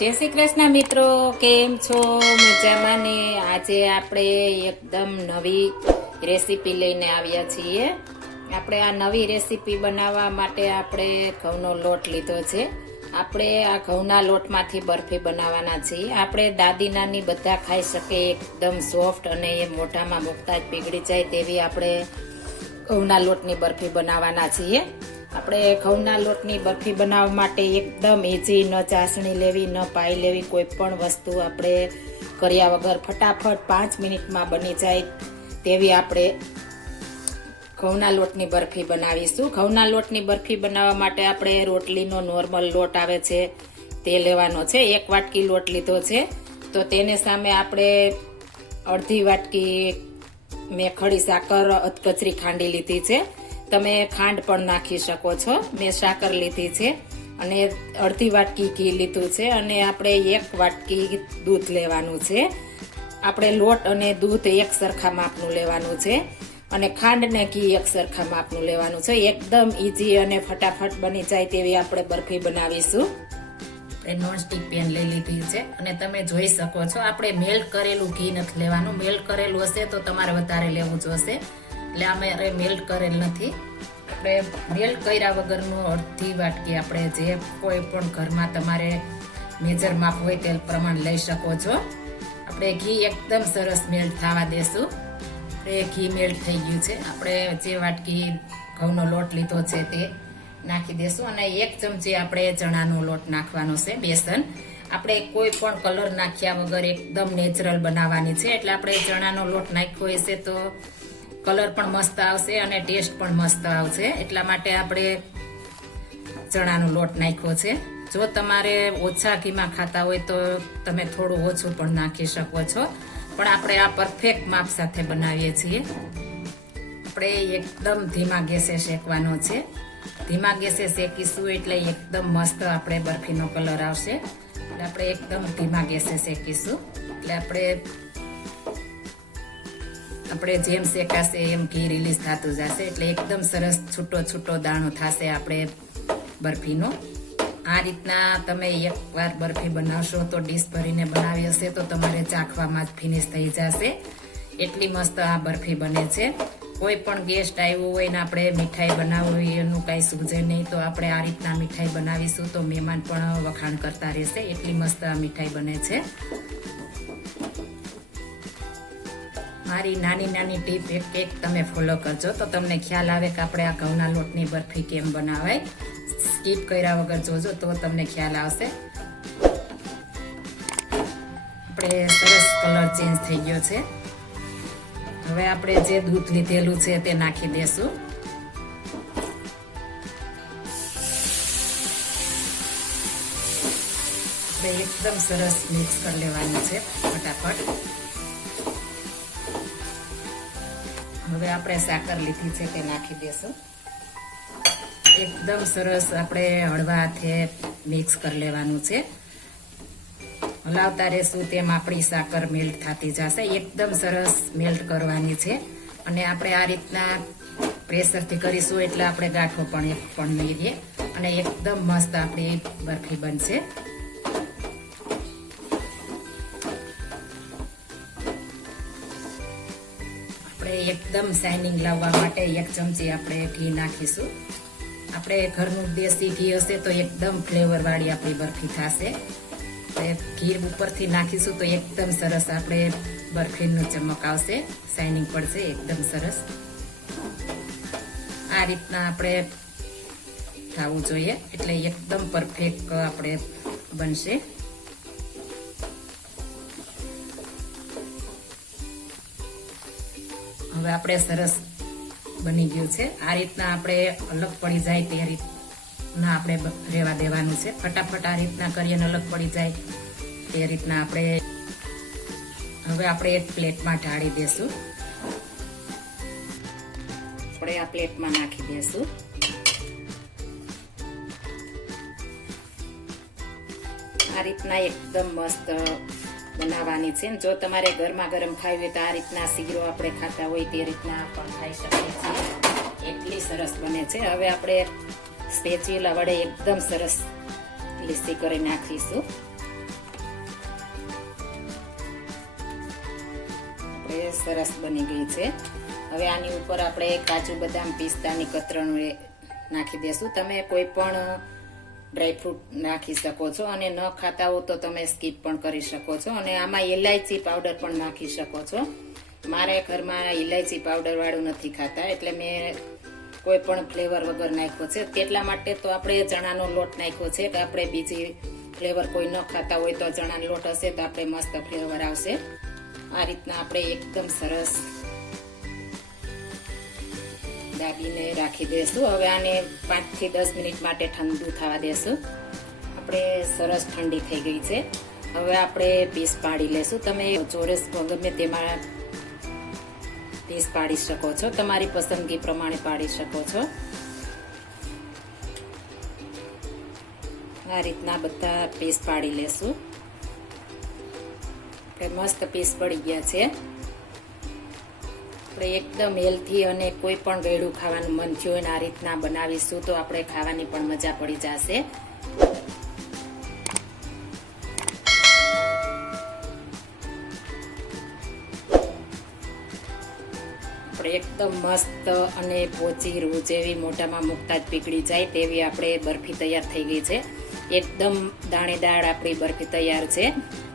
જય શ્રી કૃષ્ણ મિત્રો, કેમ છો? મજામાં ને? આજે આપણે એકદમ નવી રેસીપી લઈને આવ્યા છીએ. આપણે આ નવી રેસીપી બનાવવા માટે આપણે ઘઉંનો લોટ લીધો છે. આપણે આ ઘઉંના લોટમાંથી બરફી બનાવવાના છીએ. આપણે દાદી નાની બધા ખાઈ શકે એકદમ સોફ્ટ અને એ મોઢામાં મૂકતા જ પીગળી જાય તેવી આપણે ઘઉંના લોટની બરફી બનાવવાના છીએ. આપણે ઘઉંના લોટની બરફી બનાવવા માટે એકદમ ઇઝી ન ચાસણી લેવી, ન પાઈ લેવી, કોઈ પણ વસ્તુ આપણે કર્યા વગર ફટાફટ પાંચ મિનિટમાં બની જાય તેવી આપણે ઘઉંના લોટની બરફી બનાવીશું. ઘઉંના લોટની બરફી બનાવવા માટે આપણે રોટલીનો નોર્મલ લોટ આવે છે, તે લેવાનો છે. એક વાટકી લોટ લીધો છે. તો તેને સામે આપણે અડધી વાટકી મેં ખડી સાકર અધકચરી ખાંડી લીધી છે. તમે ખાંડ પણ નાખી શકો છો. મેં સાકર લીધી છે અને અડધી વાટકી ઘી લીધું છે અને આપણે એક વાટકી દૂધ લેવાનું છે. આપણે લોટ અને દૂધ એક સરખા માપનું લેવાનું છે અને ખાંડ ને ઘી એક સરખા માપનું લેવાનું છે. એકદમ ઈઝી અને ફટાફટ બની જાય તેવી આપણે બરફી બનાવીશું. આપણે નોનસ્ટિક પેન લઈ લીધી છે અને તમે જોઈ શકો છો, આપણે મેલ્ટ કરેલું ઘી નથી લેવાનું. મેલ્ટ કરેલું હશે તો તમારે વધારે લેવું જોશે એટલે અમારે મેલ્ટ કરેલ નથી. આપણે મેલ્ટ કર્યા વગરનું અડધી વાટકી આપણે જે કોઈ પણ ઘરમાં તમારે મેજર માપ હોય તે પ્રમાણે લઈ શકો છો. આપણે ઘી એકદમ સરસ મેલ્ટ થવા દેશું. આપણે ઘી મેલ્ટ થઈ ગયું છે. આપણે જે વાટકી ઘઉંનો લોટ લીધો છે તે નાખી દેશું અને એક ચમચી આપણે ચણાનો લોટ નાખવાનો છે, બેસન. આપણે કોઈ પણ કલર નાખ્યા વગર એકદમ નેચરલ બનાવવાની છે. એટલે આપણે ચણાનો લોટ નાખ્યો હશે તો કલર પણ મસ્ત આવશે અને ટેસ્ટ પણ મસ્ત આવશે. એટલા માટે આપણે ચણાનો લોટ નાખ્યો છે. જો તમારે ઓછા ઘીમાં ખાતા હોય તો તમે થોડું ઓછું પણ નાખી શકો છો. પણ આપણે આ પરફેક્ટ માપ સાથે બનાવીએ છીએ. આપણે એકદમ ધીમા ગેસે શેકવાનો છે. ધીમા ગેસે શેકીશું એટલે એકદમ મસ્ત આપણે બરફીનો કલર આવશે. એટલે આપણે એકદમ ધીમા ગેસે શેકીશું. એટલે આપણે આપણે જેમ શેકાશે એમ ઘી રિલીઝ થતું જશે. એટલે એકદમ સરસ છૂટો છૂટો દાણો થશે આપણે બરફીનો. આ રીતના તમે એકવાર બરફી બનાવશો તો ડીશ ભરીને બનાવી હશે તો તમારે ચાખવામાં જ ફિનિશ થઈ જશે. એટલી મસ્ત આ બરફી બને છે. કોઈ પણ ગેસ્ટ આવ્યો હોય ને આપણે મીઠાઈ બનાવવી એનું કાંઈ સૂઝે નહીં તો આપણે આ રીતના મીઠાઈ બનાવીશું તો મહેમાન પણ વખાણ કરતા રહેશે. એટલી મસ્ત આ મીઠાઈ બને છે. મારી નાની નાની ટીપ, એક એક તમે ફોલો કરજો. તો તમને ખ્યાલ આવે કે આપણે આ ઘઉંના લોટની બરફી કેમ બનાવાય. સ્કીપ કર્યા વગર જોજો તો તમને ખ્યાલ આવશે. આપણે સરસ કલર ચેન્જ થઈ ગયો છે. હવે આપણે જે દૂધ લીધેલું છે તે નાખી દેશું. એકદમ સરસ મિક્સ કરી લેવાનું છે, ફટાફટ. હવે આપણે સાકર લીધી છે તે નાખી દેશું. એકદમ સરસ આપણે હળવા હાથે મિક્સ કરી લેવાનું છે. હલાવતા રહેશું તેમ આપણી સાકર મેલ્ટ થતી જશે. એકદમ સરસ મેલ્ટ કરવાની છે. અને આપણે આ રીતના પ્રેશરથી કરીશું એટલે આપણે ગાંઠો પણ પણ નહીં રહે. અને એકદમ મસ્ત આપણી બરફી બનશે. એકદમ શાઇનિંગ લાવવા માટે એક ચમચી આપણે ઘી નાખીશું. આપણે ઘરનું દેશી ઘી હશે તો એકદમ ફ્લેવર વાળી આપણી બરફી થશે. ઘી ઉપરથી નાખીશું તો એકદમ સરસ આપણે બરફીનું ચમક આવશે. શાઇનિંગ પડશે, એકદમ સરસ. આ રીતના આપણે થવું જોઈએ. એટલે એકદમ પરફેક્ટ આપણે બનશે. આપણે સરસ બની ગયું છે. આ રીતના આપણે અલગ પડી જાય તે રીતના આપણે રહેવા દેવાનું છે. ફટાફટ આ રીતના કરીએ ને અલગ પડી જાય તે રીતના આપણે હવે આપણે એક પ્લેટમાં ઢાળી દેશું. આપણે આ પ્લેટમાં નાખી દેશું. આ રીતના એકદમ મસ્ત બનાવવાની છે જો તમારે ગરમા ગરમ ખાવી હોય તો આ રીતના શીરો આપણે ખાતા હોય તે રીતના પણ ખાઈ શકીએ છીએ. એટલી સરસ બને છે. હવે આપણે સ્પેચ્યુલા વડે એકદમ સરસ લીસી કરી નાખીશું. આપણે સરસ બની ગઈ છે. હવે આની ઉપર આપણે કાજુ બદામ પિસ્તાની કતરણું નાખી દેશું. તમે કોઈ પણ ડ્રાયફ્રૂટ નાખી શકો છો અને ન ખાતા હો તો તમે સ્કીપ પણ કરી શકો છો અને આમાં ઇલાયચી પાવડર પણ નાખી શકો છો. મારે ઘરમાં ઇલાયચી પાવડરવાળું નથી ખાતા, એટલે મેં કોઈ પણ ફ્લેવર વગર નાખ્યો છે. તેટલા માટે તો આપણે ચણાનો લોટ નાખ્યો છે, કે આપણે બીજી ફ્લેવર કોઈ ન ખાતા હોય તો ચણાનો લોટ હશે તો આપણે મસ્ત ફ્લેવર આવશે. આ રીતના આપણે એકદમ સરસ દાબીને રાખી દઈશું હવે આને પાંચથી દસ મિનિટ માટે ઠંડુ થવા દેશું. આપણે સરસ ઠંડી થઈ ગઈ છે. હવે આપણે પીસ પાડી લેશું. તમે ચોરસ ગમે તેમાં પીસ પાડી શકો છો. તમારી પસંદગી પ્રમાણે પાડી શકો છો. આ રીતના બધા પીસ પાડી લેશું. મસ્ત પીસ પડી ગયા છે. આપણે એકદમ હેલ્થી અને કોઈ પણ ગળ્યું ખાવાનું મન થયું આ રીતના બનાવીશું, તો આપણે ખાવાની પણ મજા પડી જશે. આપણે એકદમ મસ્ત અને પોચી રૂ જેવી મોઢામાં મૂકતા જ પીગળી જાય તેવી આપણે બરફી તૈયાર થઈ ગઈ છે. એકદમ દાણેદાર આપણી બરફી તૈયાર છે.